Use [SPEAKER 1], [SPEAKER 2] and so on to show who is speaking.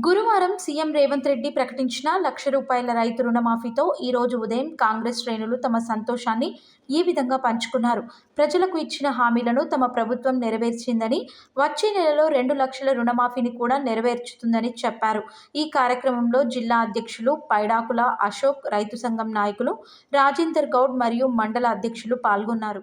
[SPEAKER 1] గురువారం సీఎం రేవంత్ రెడ్డి ప్రకటించిన లక్ష రూపాయల రైతు రుణమాఫీతో ఈ రోజు ఉదయం కాంగ్రెస్ శ్రేణులు తమ సంతోషాన్ని ఈ విధంగా పంచుకున్నారు ప్రజలకు ఇచ్చిన హామీలను తమ ప్రభుత్వం నెరవేర్చిందని వచ్చే నెలలో రెండు లక్షల రుణమాఫీని కూడా నెరవేర్చుతుందని చెప్పారు ఈ కార్యక్రమంలో జిల్లా అధ్యక్షులు పైడాకుల అశోక్ రైతు సంఘం నాయకులు రాజేందర్ గౌడ్ మరియు మండల అధ్యక్షులు పాల్గొన్నారు